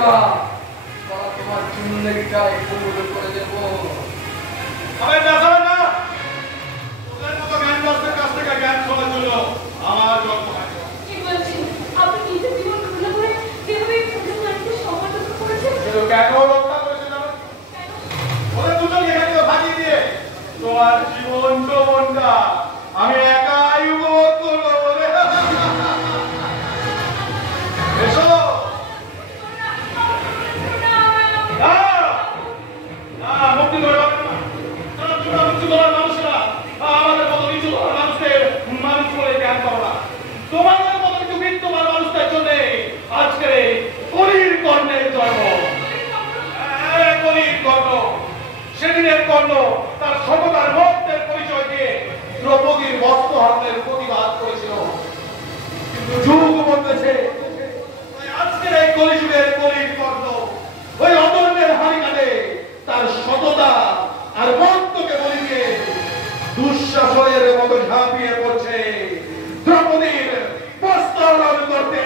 কলিযুগা তোমার চুন্নরিটাই কবুল করে দেব। আমি দাদা না ওদের মতো জ্ঞানদাসদের কাছ থেকে জ্ঞান শোনার জন্য আমার জন্ম হয়। কি বলছেন আপনি নিজের জীবন তুলে ধরে কিভাবে প্রজন্মকে সমর্থন করেছেন? কিন্তু কেন রক্ষা করেছেন আমার? ওদের দুজন এখানে ভাগিয়ে দিয়ে তোমার জীবন যৌবনটা আমি একাই উপভোগ করবো বলে। এসো মুক্তি করে মুক্তি করার মানুষরা আমাদের মতো নিচু মানুষদের মানুষ বলে জ্ঞান করো না। তোমাদের মতো কিছু বিত্তমান মানুষদের জন্য আজকে কলির কর্ণের জন্ম। কলির কর্ণ সেদিনের কর্ণ তার সততার মধ্যের পরিচয় দিয়ে দ্রৌপদীর বস্ত্রহরণের প্রতিবাদ করেছিল। কিন্তু যুগ বলতেছে আজকের এই কলিযুগের কলির কর্ণ ওই অধর্মের হানি কাটে তার সততা আর মন্তকে বলিকে দুঃশাসনের মতো ঝাঁপিয়ে পড়ছে দ্রৌপদীর বস্ত্রহরণ করতে।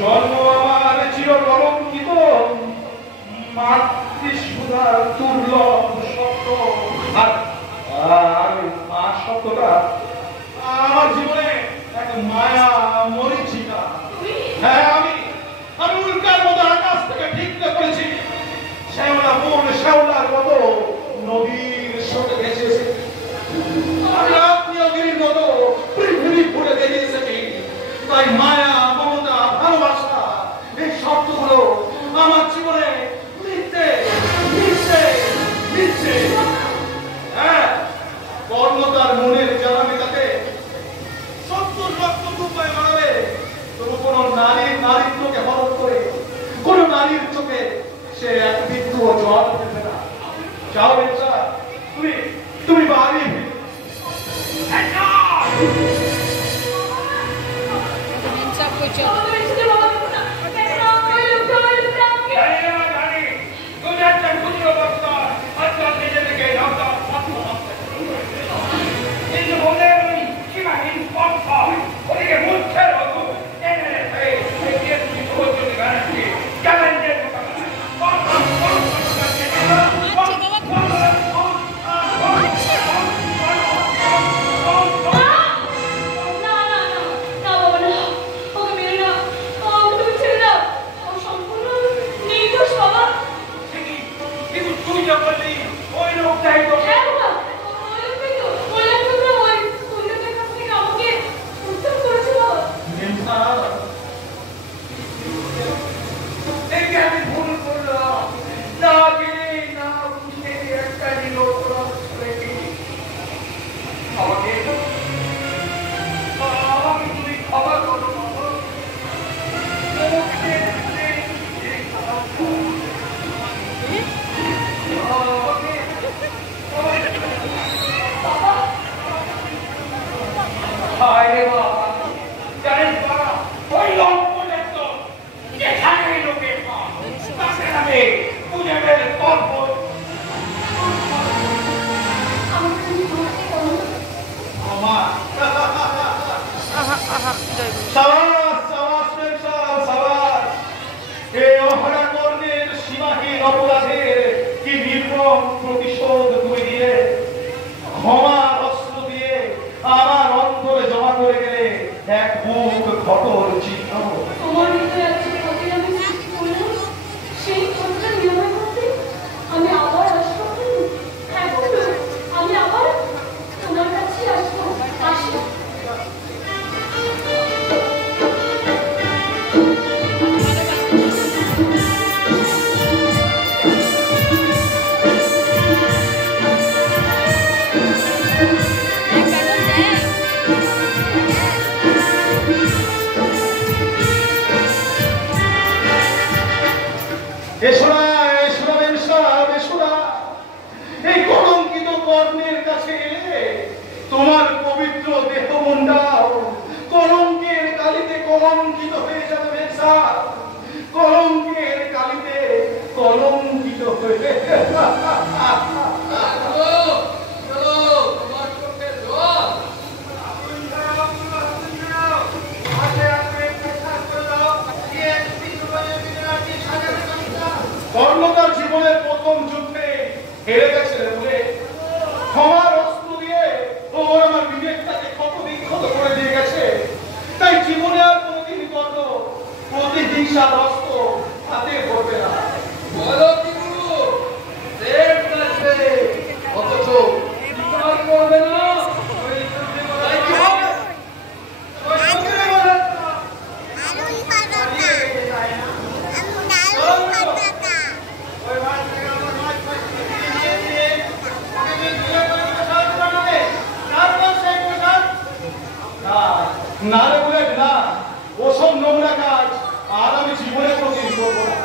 জন্ম আমার চির কলঙ্কিত মাতৃসুধার দুর্লভ শব্দ আর মা শব্দটা আমার জীবনে এক মায়া মরিচিকা। হ্যাঁ আমি উল্কার মতো আকাশ থেকে ঠিকরে করেছি। শ্যাওলা বোন শ্যাওলার মতো নদীর স্রোতে ভেসে এসেছি। আমি আত্মীয়গিরির মতো পৃথিবী ঘুরে দেখে এসেছি। তাই মায়া মমতা ভালোবাসা এই শব্দগুলো আমার জীবনে মিথ্যে মিথ্যে মিথ্যে। হ্যাঁ কর্মতার মনের জ্বালা মেটাতে 70 লক্ষ রূপায় বাড়াবে তবু কোন নারীর নারীত্বকে হরণ করে কোন নারীর চোখে সে এক বিন্দু জল ফেলবে না। যাও বেচা তুমি বাড়ি সীমাহীন অপরাধের কি নির্মম প্রতিশোধ তুমি দিয়ে ক্ষমার অস্ত্র দিয়ে আমার অন্তরে জমা করে গেলে এক বুক ঘটর চিহ্ন। তোমার হৃদয়ে আছে প্রতিরামী সৃষ্টি করলাম সেই ঘটনা নিয়মের মধ্যে আমি আবার আসবো। হ্যাঁ বলুন আমি আবার তোমার কাছে আসবো। আসি অফিসার কলঙ্কের কালিতে কলঙ্কিত হয়ে কর্ণতার জীবনের প্রথম যুদ্ধে হেরে গেছে বলে ক্ষমার অস্ত্র দিয়ে ওর আমার বিবেকটাকে ক্ষত বিক্ষত করে দিয়ে গেছে। তাই জীবনে আর কোনোদিন কর্ণ প্রতিহিংসার অস্ত্র হাতে ধরবে না। বলো কি গুরু, দেব কাছে অথচ স্বীকার করবে না। তাই কি হবে? না রে বুলেট না, ওসব নোংরা কাজ আর আমি জীবনে কোনোদিন করবো না।